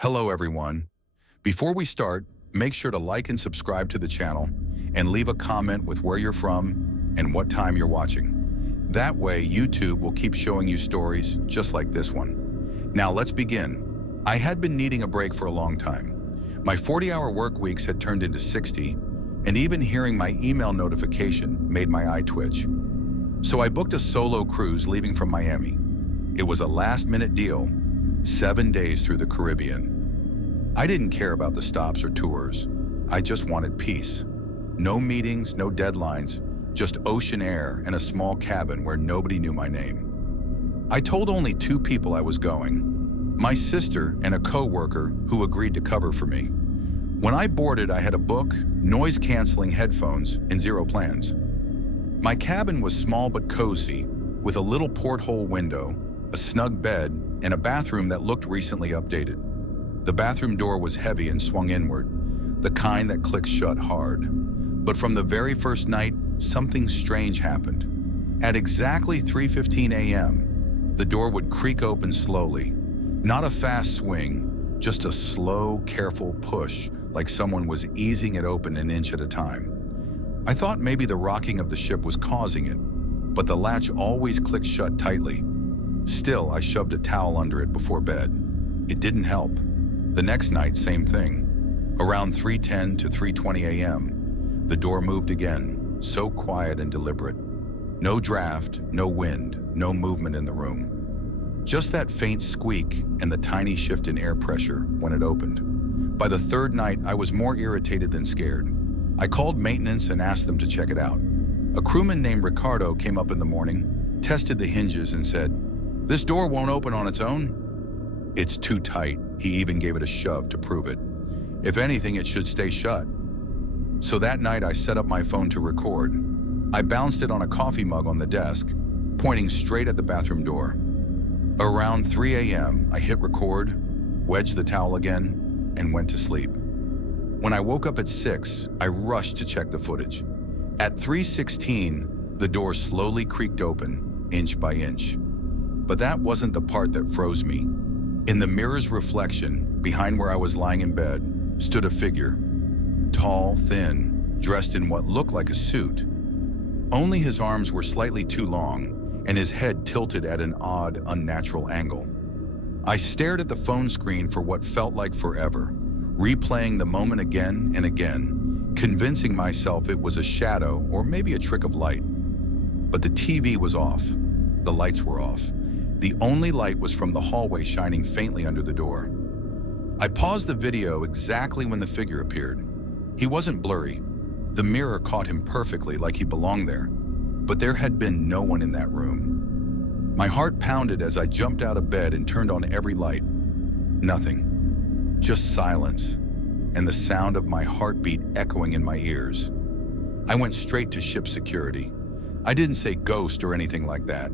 Hello everyone. Before we start, make sure to like and subscribe to the channel and leave a comment with where you're from and what time you're watching. That way, YouTube will keep showing you stories just like this one. Now let's begin. I had been needing a break for a long time. My 40-hour work weeks had turned into 60, and even hearing my email notification made my eye twitch. So I booked a solo cruise leaving from Miami. It was a last-minute deal, 7 days through the Caribbean. I didn't care about the stops or tours. I just wanted peace. No meetings, no deadlines, just ocean air and a small cabin where nobody knew my name. I told only 2 people I was going, my sister and a co-worker who agreed to cover for me. When I boarded, I had a book, noise-canceling headphones, and 0 plans. My cabin was small but cozy, with a little porthole window, a snug bed, and a bathroom that looked recently updated. The bathroom door was heavy and swung inward, the kind that clicks shut hard. But from the very first night, something strange happened. At exactly 3:15 a.m., the door would creak open slowly. Not a fast swing, just a slow, careful push, like someone was easing it open an inch at a time. I thought maybe the rocking of the ship was causing it, but the latch always clicked shut tightly. Still, I shoved a towel under it before bed. It didn't help. The next night, same thing. Around 3:10 to 3:20 a.m., the door moved again, so quiet and deliberate. No draft, no wind, no movement in the room. Just that faint squeak and the tiny shift in air pressure when it opened. By the 3rd night, I was more irritated than scared. I called maintenance and asked them to check it out. A crewman named Ricardo came up in the morning, tested the hinges and said, "This door won't open on its own." "It's too tight." He even gave it a shove to prove it. "If anything, it should stay shut." So that night I set up my phone to record. I bounced it on a coffee mug on the desk, pointing straight at the bathroom door. Around 3 a.m., I hit record, wedged the towel again, and went to sleep. When I woke up at 6, I rushed to check the footage. At 3:16, the door slowly creaked open, inch by inch. But that wasn't the part that froze me. In the mirror's reflection, behind where I was lying in bed, stood a figure. Tall, thin, dressed in what looked like a suit. Only his arms were slightly too long, and his head tilted at an odd, unnatural angle. I stared at the phone screen for what felt like forever, replaying the moment again and again, convincing myself it was a shadow or maybe a trick of light. But the TV was off. The lights were off. The only light was from the hallway shining faintly under the door. I paused the video exactly when the figure appeared. He wasn't blurry. The mirror caught him perfectly, like he belonged there. But there had been no one in that room. My heart pounded as I jumped out of bed and turned on every light. Nothing. Just silence, and the sound of my heartbeat echoing in my ears. I went straight to ship security. I didn't say ghost or anything like that.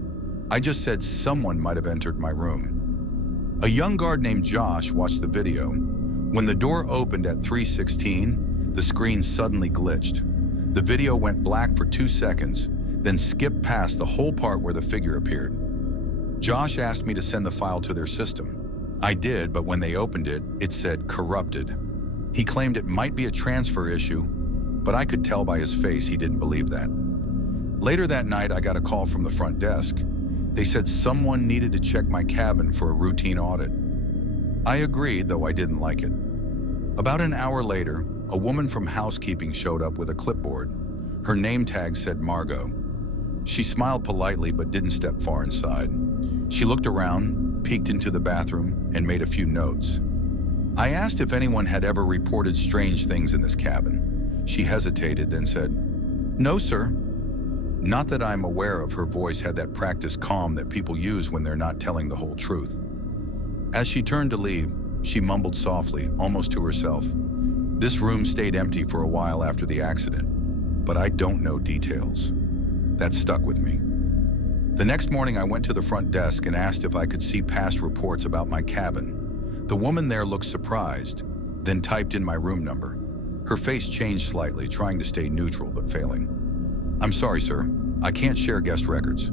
I just said someone might have entered my room. A young guard named Josh watched the video. When the door opened at 3:16, the screen suddenly glitched. The video went black for 2 seconds, then skipped past the whole part where the figure appeared. Josh asked me to send the file to their system. I did, but when they opened it, it said corrupted. He claimed it might be a transfer issue, but I could tell by his face he didn't believe that. Later that night, I got a call from the front desk. They said someone needed to check my cabin for a routine audit. I agreed, though I didn't like it. About an hour later, a woman from housekeeping showed up with a clipboard. Her name tag said Margot. She smiled politely but didn't step far inside. She looked around, peeked into the bathroom, and made a few notes. I asked if anyone had ever reported strange things in this cabin. She hesitated, then said, "No, sir." Not that I'm aware of. Her voice had that practiced calm that people use when they're not telling the whole truth. As she turned to leave, she mumbled softly, almost to herself, "This room stayed empty for a while after the accident, but I don't know details." That stuck with me. The next morning, I went to the front desk and asked if I could see past reports about my cabin. The woman there looked surprised, then typed in my room number. Her face changed slightly, trying to stay neutral but failing. "I'm sorry, sir. I can't share guest records."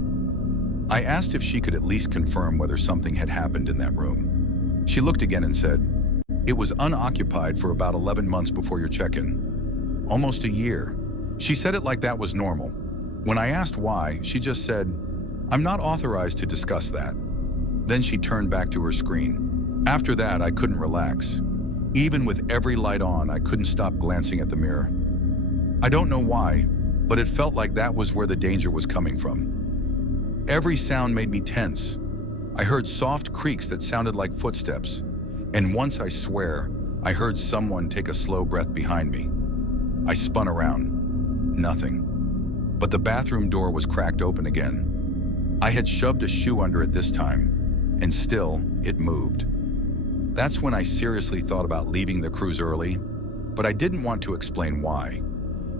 I asked if she could at least confirm whether something had happened in that room. She looked again and said, It was unoccupied for about 11 months before your check-in. Almost a year. She said it like that was normal. When I asked why, she just said, "I'm not authorized to discuss that." Then she turned back to her screen. After that, I couldn't relax. Even with every light on, I couldn't stop glancing at the mirror. I don't know why, but it felt like that was where the danger was coming from. Every sound made me tense. I heard soft creaks that sounded like footsteps. And once, I swear, I heard someone take a slow breath behind me. I spun around. Nothing. But the bathroom door was cracked open again. I had shoved a shoe under it this time, and still, it moved. That's when I seriously thought about leaving the cruise early, but I didn't want to explain why.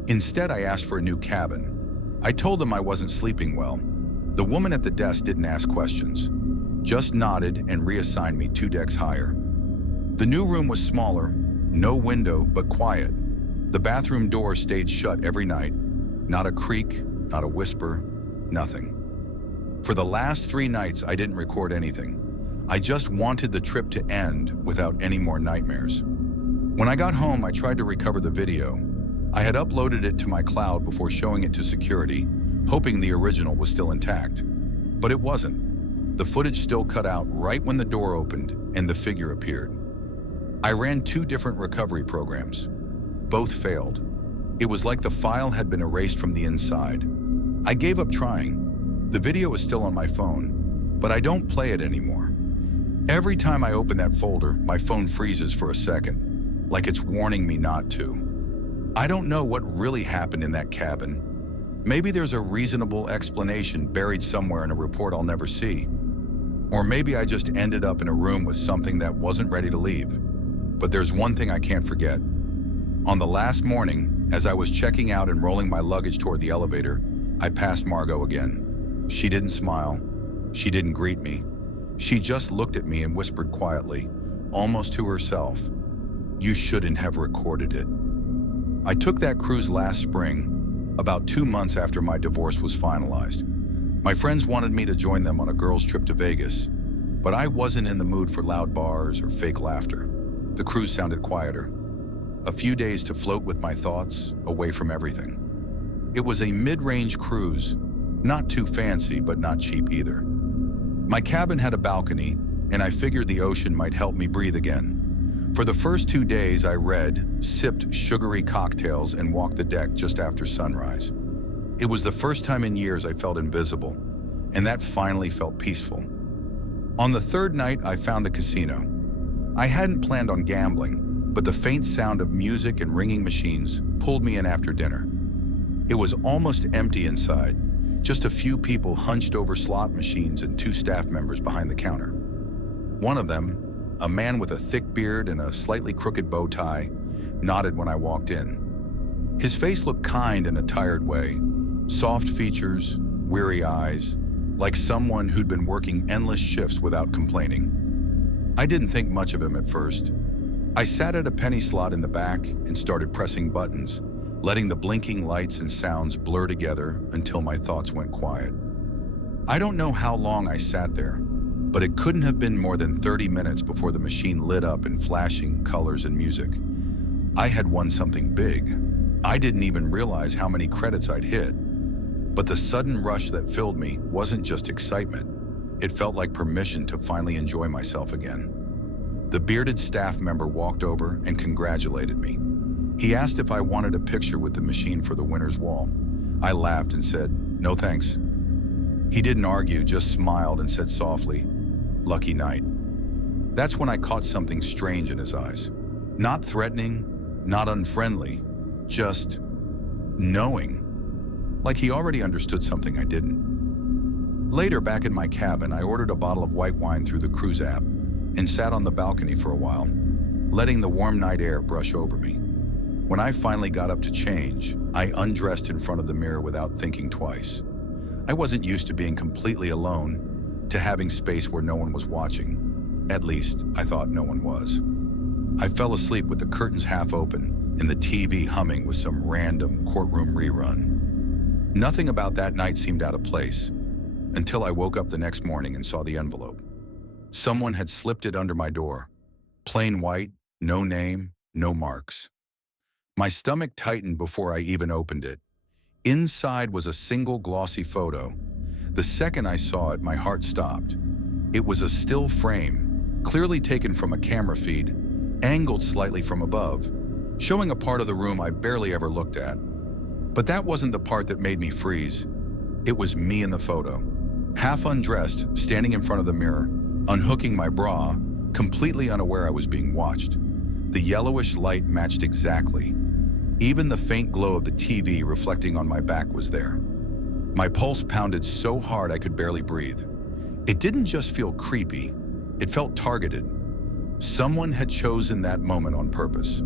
Instead, I asked for a new cabin. I told them I wasn't sleeping well. The woman at the desk didn't ask questions, just nodded and reassigned me 2 decks higher. The new room was smaller, no window, but quiet. The bathroom door stayed shut every night. Not a creak, not a whisper, nothing. For the last 3 nights, I didn't record anything. I just wanted the trip to end without any more nightmares. When I got home, I tried to recover the video. I had uploaded it to my cloud before showing it to security, hoping the original was still intact. But it wasn't. The footage still cut out right when the door opened and the figure appeared. I ran 2 different recovery programs. Both failed. It was like the file had been erased from the inside. I gave up trying. The video is still on my phone, but I don't play it anymore. Every time I open that folder, my phone freezes for a second, like it's warning me not to. I don't know what really happened in that cabin. Maybe there's a reasonable explanation buried somewhere in a report I'll never see. Or maybe I just ended up in a room with something that wasn't ready to leave. But there's one thing I can't forget. On the last morning, as I was checking out and rolling my luggage toward the elevator, I passed Margot again. She didn't smile. She didn't greet me. She just looked at me and whispered quietly, almost to herself, "You shouldn't have recorded it." I took that cruise last spring, about 2 months after my divorce was finalized. My friends wanted me to join them on a girls' trip to Vegas, but I wasn't in the mood for loud bars or fake laughter. The cruise sounded quieter. A few days to float with my thoughts, away from everything. It was a mid-range cruise, not too fancy, but not cheap either. My cabin had a balcony, and I figured the ocean might help me breathe again. For the first 2 days, I read, sipped sugary cocktails, and walked the deck just after sunrise. It was the first time in years I felt invisible, and that finally felt peaceful. On the 3rd night, I found the casino. I hadn't planned on gambling, but the faint sound of music and ringing machines pulled me in after dinner. It was almost empty inside, just a few people hunched over slot machines and 2 staff members behind the counter. One of them, a man with a thick beard and a slightly crooked bow tie, nodded when I walked in. His face looked kind in a tired way, soft features, weary eyes, like someone who'd been working endless shifts without complaining. I didn't think much of him at first. I sat at a penny slot in the back and started pressing buttons, letting the blinking lights and sounds blur together until my thoughts went quiet. I don't know how long I sat there, but it couldn't have been more than 30 minutes before the machine lit up in flashing colors and music. I had won something big. I didn't even realize how many credits I'd hit. But the sudden rush that filled me wasn't just excitement. It felt like permission to finally enjoy myself again. The bearded staff member walked over and congratulated me. He asked if I wanted a picture with the machine for the winner's wall. I laughed and said, "No thanks." He didn't argue, just smiled and said softly, "Lucky night." That's when I caught something strange in his eyes. Not threatening, not unfriendly, just knowing. Like he already understood something I didn't. Later, back in my cabin, I ordered a bottle of white wine through the cruise app and sat on the balcony for a while, letting the warm night air brush over me. When I finally got up to change, I undressed in front of the mirror without thinking twice. I wasn't used to being completely alone, to having space where no one was watching. At least, I thought no one was. I fell asleep with the curtains half open and the TV humming with some random courtroom rerun. Nothing about that night seemed out of place, until I woke up the next morning and saw the envelope. Someone had slipped it under my door. Plain white, No name, no marks. My stomach tightened before I even opened it. Inside was a single glossy photo. The second I saw it, my heart stopped. It was a still frame, clearly taken from a camera feed, angled slightly from above, showing a part of the room I barely ever looked at. But that wasn't the part that made me freeze. It was me in the photo, half undressed, standing in front of the mirror, unhooking my bra, completely unaware I was being watched. The yellowish light matched exactly. Even the faint glow of the TV reflecting on my back was there. My pulse pounded so hard I could barely breathe. It didn't just feel creepy, it felt targeted. Someone had chosen that moment on purpose.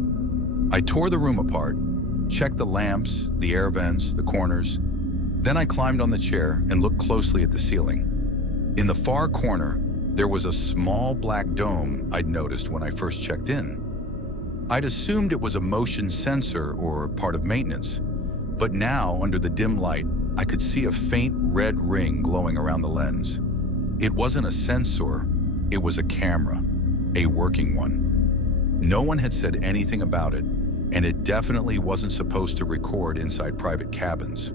I tore the room apart, checked the lamps, the air vents, the corners. Then I climbed on the chair and looked closely at the ceiling. In the far corner, there was a small black dome I'd noticed when I first checked in. I'd assumed it was a motion sensor or part of maintenance, but now, under the dim light, I could see a faint red ring glowing around the lens. It wasn't a sensor, it was a camera, a working one. No one had said anything about it, and it definitely wasn't supposed to record inside private cabins.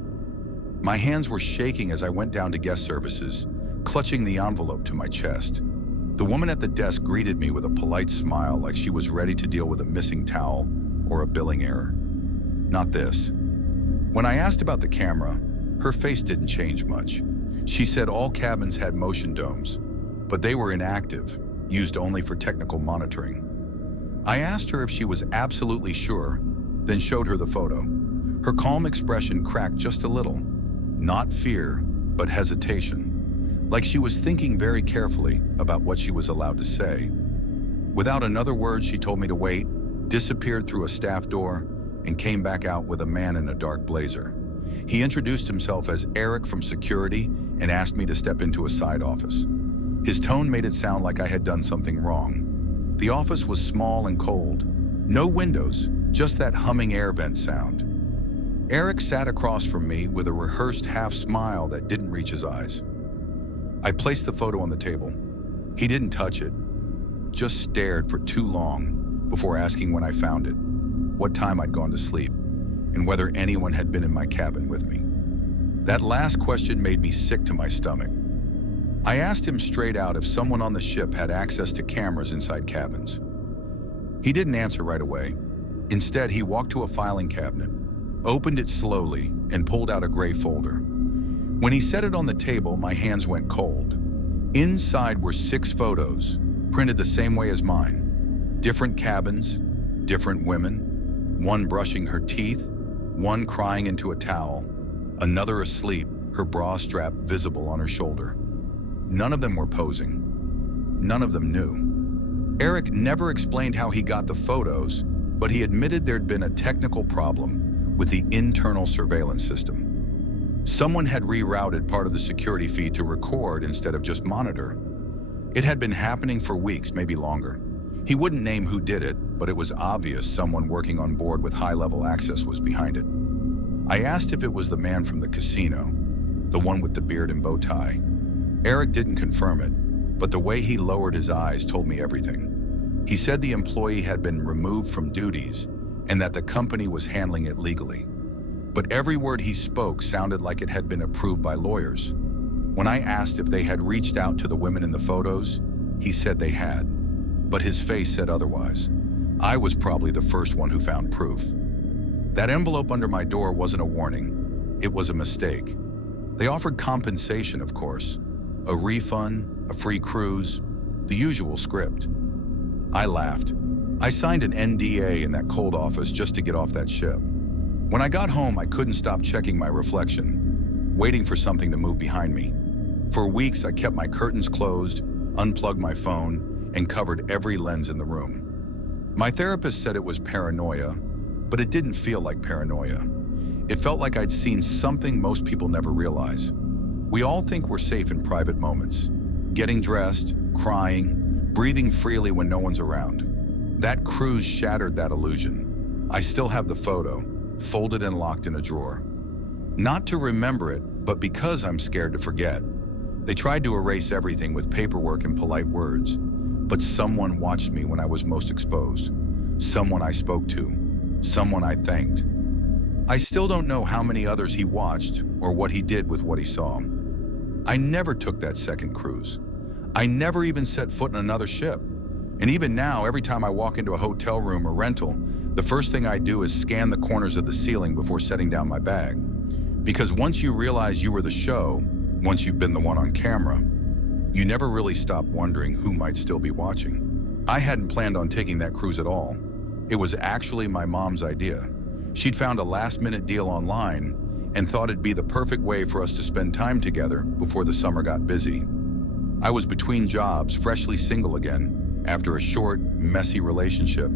My hands were shaking as I went down to guest services, clutching the envelope to my chest. The woman at the desk greeted me with a polite smile, like she was ready to deal with a missing towel or a billing error. Not this. When I asked about the camera, her face didn't change much. She said all cabins had motion domes, but they were inactive, used only for technical monitoring. I asked her if she was absolutely sure, then showed her the photo. Her calm expression cracked just a little. Not fear, but hesitation. Like she was thinking very carefully about what she was allowed to say. Without another word, she told me to wait, disappeared through a staff door, and came back out with a man in a dark blazer. He introduced himself as Eric from security and asked me to step into a side office. His tone made it sound like I had done something wrong. The office was small and cold. No windows, just that humming air vent sound. Eric sat across from me with a rehearsed half smile that didn't reach his eyes. I placed the photo on the table. He didn't touch it, just stared for too long before asking when I found it, what time I'd gone to sleep, and whether anyone had been in my cabin with me. That last question made me sick to my stomach. I asked him straight out if someone on the ship had access to cameras inside cabins. He didn't answer right away. Instead, he walked to a filing cabinet, opened it slowly, and pulled out a gray folder. When he set it on the table, my hands went cold. Inside were 6 photos, printed the same way as mine. Different cabins, different women, one brushing her teeth, one crying into a towel, another asleep, her bra strap visible on her shoulder. None of them were posing. None of them knew. Eric never explained how he got the photos, but he admitted there'd been a technical problem with the internal surveillance system. Someone had rerouted part of the security feed to record instead of just monitor. It had been happening for weeks, maybe longer. He wouldn't name who did it, but it was obvious someone working on board with high-level access was behind it. I asked if it was the man from the casino, the one with the beard and bow tie. Eric didn't confirm it, but the way he lowered his eyes told me everything. He said the employee had been removed from duties and that the company was handling it legally. But every word he spoke sounded like it had been approved by lawyers. When I asked if they had reached out to the women in the photos, he said they had, but his face said otherwise. I was probably the first one who found proof. That envelope under my door wasn't a warning, it was a mistake. They offered compensation, of course, a refund, a free cruise, the usual script. I laughed. I signed an NDA in that cold office just to get off that ship. When I got home, I couldn't stop checking my reflection, waiting for something to move behind me. For weeks, I kept my curtains closed, unplugged my phone, and covered every lens in the room. My therapist said it was paranoia, but it didn't feel like paranoia. It felt like I'd seen something most people never realize. We all think we're safe in private moments, getting dressed, crying, breathing freely when no one's around. That cruise shattered that illusion. I still have the photo, folded and locked in a drawer. Not to remember it, but because I'm scared to forget. They tried to erase everything with paperwork and polite words, but someone watched me when I was most exposed. someone I spoke to, someone I thanked. I still don't know how many others he watched or what he did with what he saw. I never took that second cruise. I never even set foot in another ship. And even now, every time I walk into a hotel room or rental, the first thing I do is scan the corners of the ceiling before setting down my bag. Because once you realize you were the show, once you've been the one on camera, you never really stop wondering who might still be watching. I hadn't planned on taking that cruise at all. It was actually my mom's idea. She'd found a last-minute deal online and thought it'd be the perfect way for us to spend time together before the summer got busy. I was between jobs, freshly single again, after a short, messy relationship,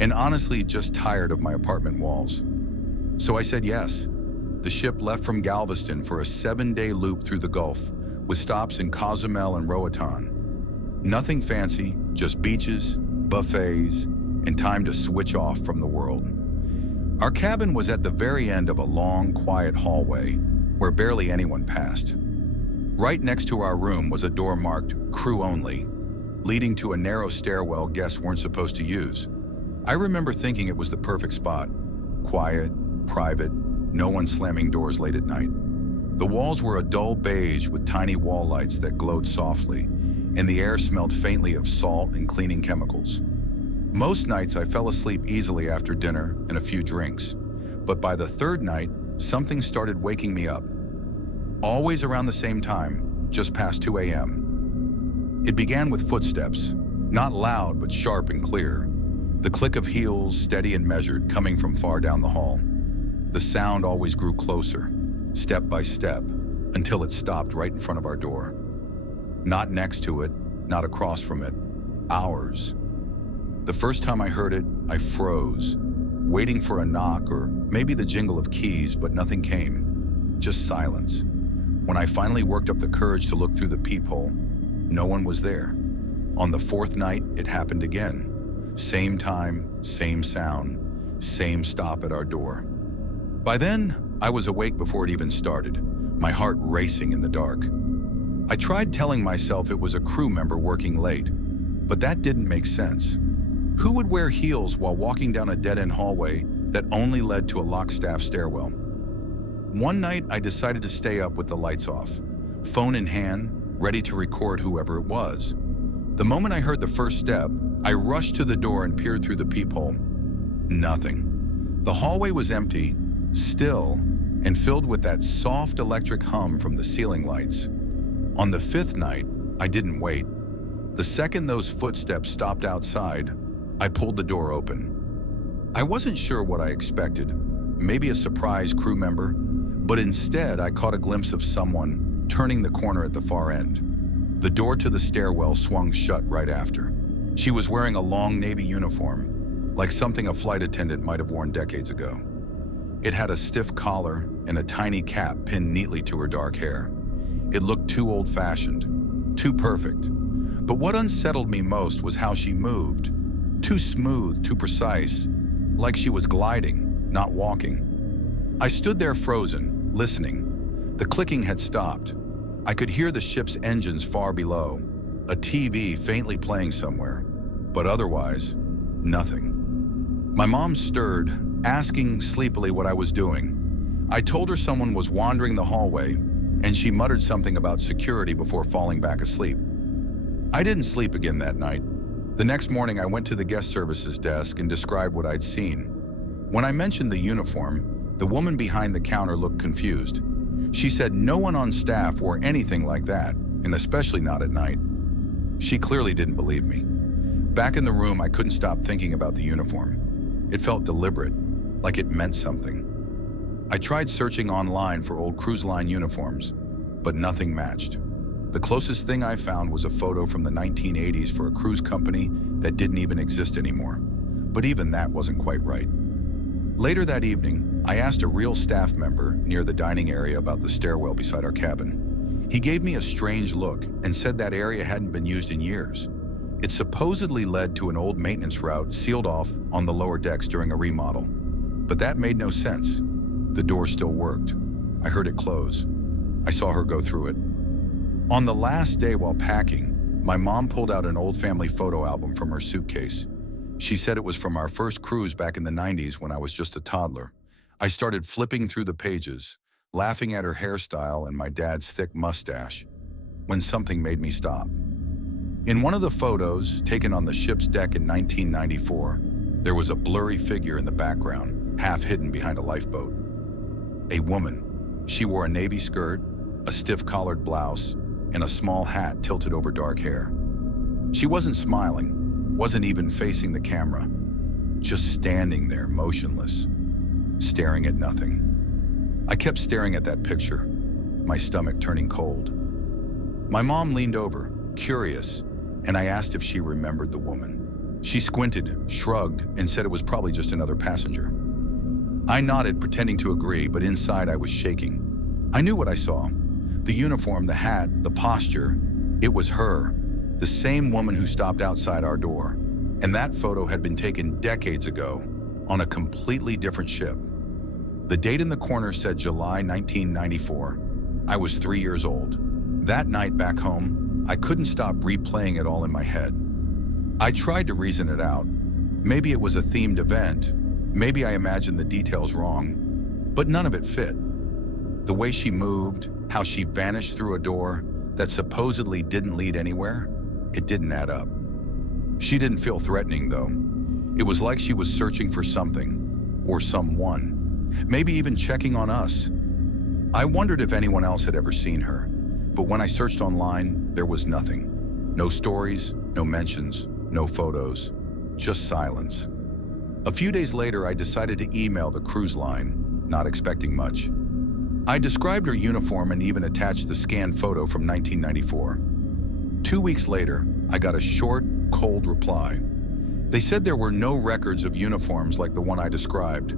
and honestly just tired of my apartment walls. So I said yes. The ship left from Galveston for a 7-day loop through the Gulf, with stops in Cozumel and Roatan. Nothing fancy, just beaches, buffets, and time to switch off from the world. Our cabin was at the very end of a long, quiet hallway where barely anyone passed. Right next to our room was a door marked "Crew Only," leading to a narrow stairwell guests weren't supposed to use. I remember thinking it was the perfect spot. Quiet, private, no one slamming doors late at night. The walls were a dull beige with tiny wall lights that glowed softly, and the air smelled faintly of salt and cleaning chemicals. Most nights I fell asleep easily after dinner and a few drinks, but by the third night, something started waking me up. Always around the same time, just past 2 a.m. It began with footsteps, not loud but sharp and clear. The click of heels, steady and measured, coming from far down the hall. The sound always grew closer, step by step, until it stopped right in front of our door. Not next to it, not across from it, ours. The first time I heard it, I froze, waiting for a knock or maybe the jingle of keys, but nothing came, just silence. When I finally worked up the courage to look through the peephole, no one was there. On the fourth night, it happened again. Same time, same sound, same stop at our door. By then, I was awake before it even started, my heart racing in the dark. I tried telling myself it was a crew member working late, but that didn't make sense. Who would wear heels while walking down a dead-end hallway that only led to a locked-staff stairwell? One night, I decided to stay up with the lights off, phone in hand, ready to record whoever it was. The moment I heard the first step, I rushed to the door and peered through the peephole. Nothing. The hallway was empty, still, and filled with that soft electric hum from the ceiling lights. On the fifth night, I didn't wait. The second those footsteps stopped outside, I pulled the door open. I wasn't sure what I expected, maybe a surprise crew member, but instead I caught a glimpse of someone turning the corner at the far end. The door to the stairwell swung shut right after. She was wearing a long navy uniform, like something a flight attendant might have worn decades ago. It had a stiff collar and a tiny cap pinned neatly to her dark hair. It looked too old-fashioned, too perfect. But what unsettled me most was how she moved. Too smooth, too precise, like she was gliding, not walking. I stood there frozen, listening. The clicking had stopped. I could hear the ship's engines far below, a TV faintly playing somewhere, but otherwise, nothing. My mom stirred, asking sleepily what I was doing. I told her someone was wandering the hallway, and she muttered something about security before falling back asleep. I didn't sleep again that night. The next morning, I went to the guest services desk and described what I'd seen. When I mentioned the uniform, the woman behind the counter looked confused. She said no one on staff wore anything like that, and especially not at night. She clearly didn't believe me. Back in the room, I couldn't stop thinking about the uniform. It felt deliberate, like it meant something. I tried searching online for old cruise line uniforms, but nothing matched. The closest thing I found was a photo from the 1980s for a cruise company that didn't even exist anymore. But even that wasn't quite right. Later that evening, I asked a real staff member near the dining area about the stairwell beside our cabin. He gave me a strange look and said that area hadn't been used in years. It supposedly led to an old maintenance route sealed off on the lower decks during a remodel. But that made no sense. The door still worked. I heard it close. I saw her go through it. On the last day while packing, my mom pulled out an old family photo album from her suitcase. She said it was from our first cruise back in the 90s when I was just a toddler. I started flipping through the pages, laughing at her hairstyle and my dad's thick mustache, when something made me stop. In one of the photos, taken on the ship's deck in 1994, there was a blurry figure in the background, half hidden behind a lifeboat. A woman. She wore a navy skirt, a stiff collared blouse, and a small hat tilted over dark hair. She wasn't smiling, wasn't even facing the camera, just standing there motionless, staring at nothing. I kept staring at that picture, my stomach turning cold. My mom leaned over, curious, and I asked if she remembered the woman. She squinted, shrugged, and said it was probably just another passenger. I nodded, pretending to agree, but inside I was shaking. I knew what I saw. The uniform, the hat, the posture. It was her, the same woman who stopped outside our door. And that photo had been taken decades ago on a completely different ship. The date in the corner said July 1994. I was 3 years old. That night back home, I couldn't stop replaying it all in my head. I tried to reason it out. Maybe it was a themed event. Maybe I imagined the details wrong, but none of it fit. The way she moved, how she vanished through a door that supposedly didn't lead anywhere, it didn't add up. She didn't feel threatening, though. It was like she was searching for something, or someone, maybe even checking on us. I wondered if anyone else had ever seen her, but when I searched online, there was nothing. No stories, no mentions, no photos, just silence. A few days later, I decided to email the cruise line, not expecting much. I described her uniform and even attached the scanned photo from 1994. 2 weeks later, I got a short, cold reply. They said there were no records of uniforms like the one I described,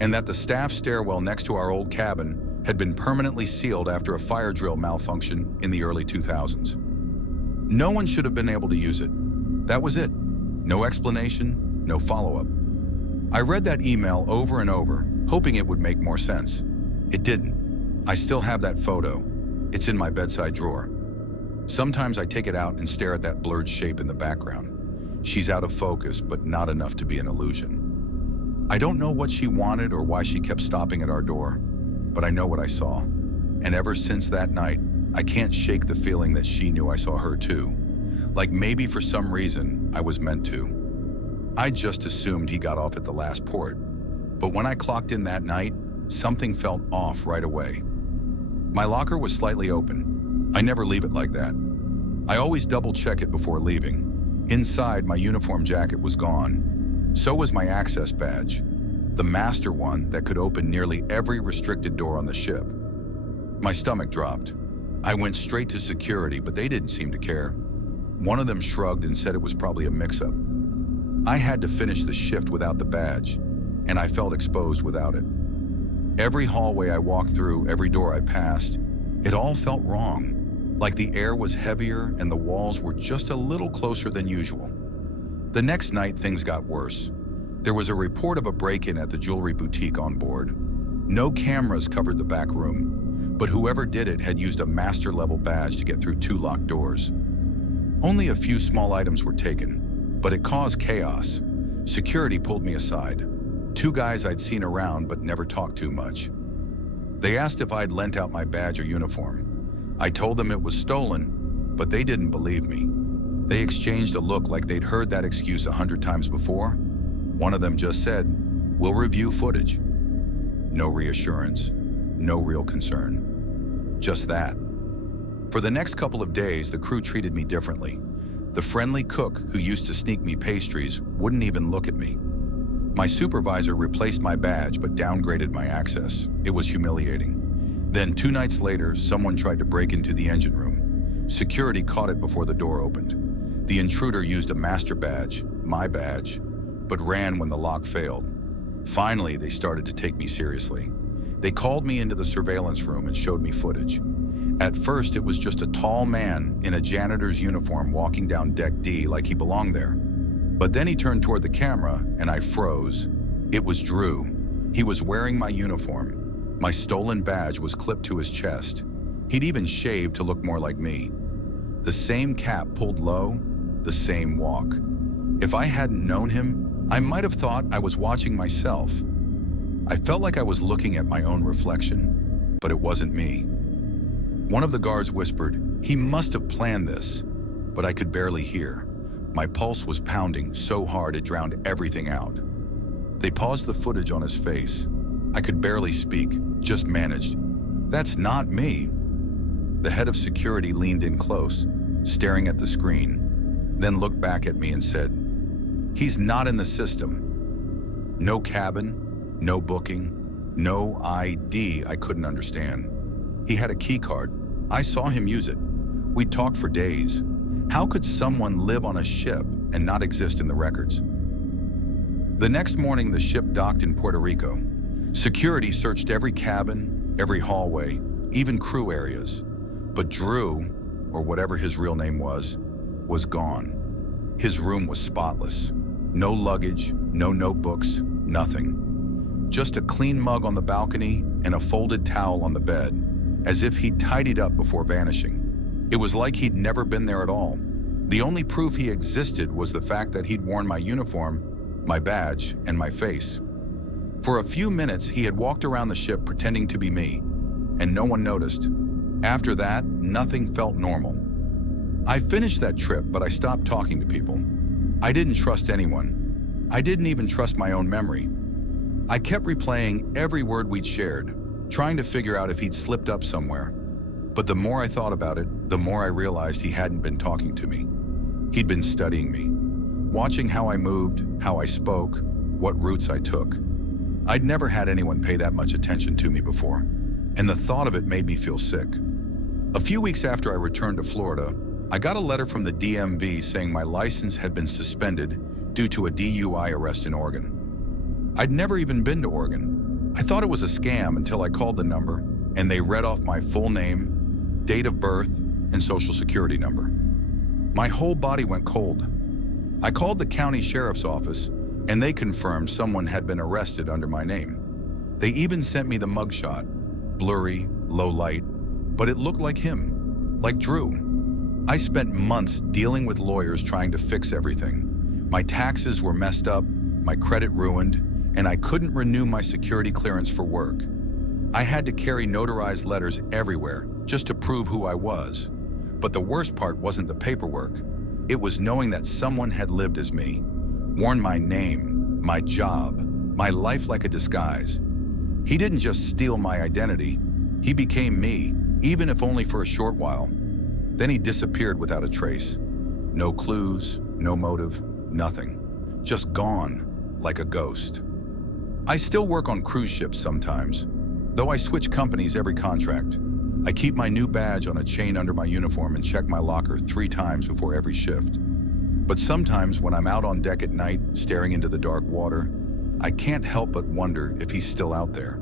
and that the staff stairwell next to our old cabin had been permanently sealed after a fire drill malfunction in the early 2000s. No one should have been able to use it. That was it. No explanation, no follow-up. I read that email over and over, hoping it would make more sense. It didn't. I still have that photo. It's in my bedside drawer. Sometimes I take it out and stare at that blurred shape in the background. She's out of focus, but not enough to be an illusion. I don't know what she wanted or why she kept stopping at our door, but I know what I saw. And ever since that night, I can't shake the feeling that she knew I saw her too. Like maybe for some reason, I was meant to. I just assumed he got off at the last port. But when I clocked in that night, something felt off right away. My locker was slightly open. I never leave it like that. I always double-check it before leaving. Inside, my uniform jacket was gone. So was my access badge, the master one that could open nearly every restricted door on the ship. My stomach dropped. I went straight to security, but they didn't seem to care. One of them shrugged and said it was probably a mix-up. I had to finish the shift without the badge, and I felt exposed without it. Every hallway I walked through, every door I passed, it all felt wrong, like the air was heavier and the walls were just a little closer than usual. The next night, things got worse. There was a report of a break-in at the jewelry boutique on board. No cameras covered the back room, but whoever did it had used a master-level badge to get through 2 locked doors. Only a few small items were taken, but it caused chaos. Security pulled me aside. 2 guys I'd seen around but never talked too much. They asked if I'd lent out my badge or uniform. I told them it was stolen, but they didn't believe me. They exchanged a look like they'd heard that excuse 100 times before. One of them just said, "We'll review footage." No reassurance, no real concern. Just that. For the next couple of days, the crew treated me differently. The friendly cook who used to sneak me pastries wouldn't even look at me. My supervisor replaced my badge but downgraded my access. It was humiliating. Then 2 nights later, someone tried to break into the engine room. Security caught it before the door opened. The intruder used a master badge, my badge, but ran when the lock failed. Finally, they started to take me seriously. They called me into the surveillance room and showed me footage. At first, it was just a tall man in a janitor's uniform walking down deck D like he belonged there. But then he turned toward the camera, and I froze. It was Drew. He was wearing my uniform. My stolen badge was clipped to his chest. He'd even shaved to look more like me. The same cap pulled low, the same walk. If I hadn't known him, I might have thought I was watching myself. I felt like I was looking at my own reflection, but it wasn't me. One of the guards whispered, "He must have planned this," but I could barely hear. My pulse was pounding so hard it drowned everything out. They paused the footage on his face. I could barely speak, just managed. "That's not me." The head of security leaned in close, staring at the screen, then looked back at me and said, "He's not in the system." No cabin, no booking, no ID. I couldn't understand. He had a key card. I saw him use it. We talked for days. How could someone live on a ship and not exist in the records? The next morning, the ship docked in Puerto Rico. Security searched every cabin, every hallway, even crew areas. But Drew, or whatever his real name was gone. His room was spotless. No luggage, no notebooks, nothing. Just a clean mug on the balcony and a folded towel on the bed, as if he'd tidied up before vanishing. It was like he'd never been there at all. The only proof he existed was the fact that he'd worn my uniform, my badge, and my face. For a few minutes, he had walked around the ship pretending to be me, and no one noticed. After that, nothing felt normal. I finished that trip, but I stopped talking to people. I didn't trust anyone. I didn't even trust my own memory. I kept replaying every word we'd shared, trying to figure out if he'd slipped up somewhere. But the more I thought about it, the more I realized he hadn't been talking to me. He'd been studying me, watching how I moved, how I spoke, what routes I took. I'd never had anyone pay that much attention to me before, and the thought of it made me feel sick. A few weeks after I returned to Florida, I got a letter from the DMV saying my license had been suspended due to a DUI arrest in Oregon. I'd never even been to Oregon. I thought it was a scam until I called the number, and they read off my full name, date of birth, and social security number. My whole body went cold. I called the county sheriff's office, and they confirmed someone had been arrested under my name. They even sent me the mugshot, blurry, low light, but it looked like him, like Drew. I spent months dealing with lawyers trying to fix everything. My taxes were messed up, my credit ruined, and I couldn't renew my security clearance for work. I had to carry notarized letters everywhere just to prove who I was. But the worst part wasn't the paperwork. It was knowing that someone had lived as me, worn my name, my job, my life like a disguise. He didn't just steal my identity. He became me, even if only for a short while. Then he disappeared without a trace. No clues, no motive, nothing. Just gone, like a ghost. I still work on cruise ships sometimes, though I switch companies every contract. I keep my new badge on a chain under my uniform and check my locker 3 times before every shift. But sometimes when I'm out on deck at night, staring into the dark water, I can't help but wonder if he's still out there,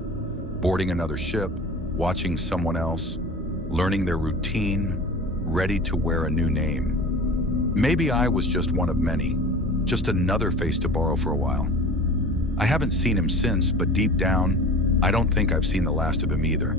boarding another ship, watching someone else, learning their routine, ready to wear a new name. Maybe I was just one of many, just another face to borrow for a while. I haven't seen him since, but deep down, I don't think I've seen the last of him either.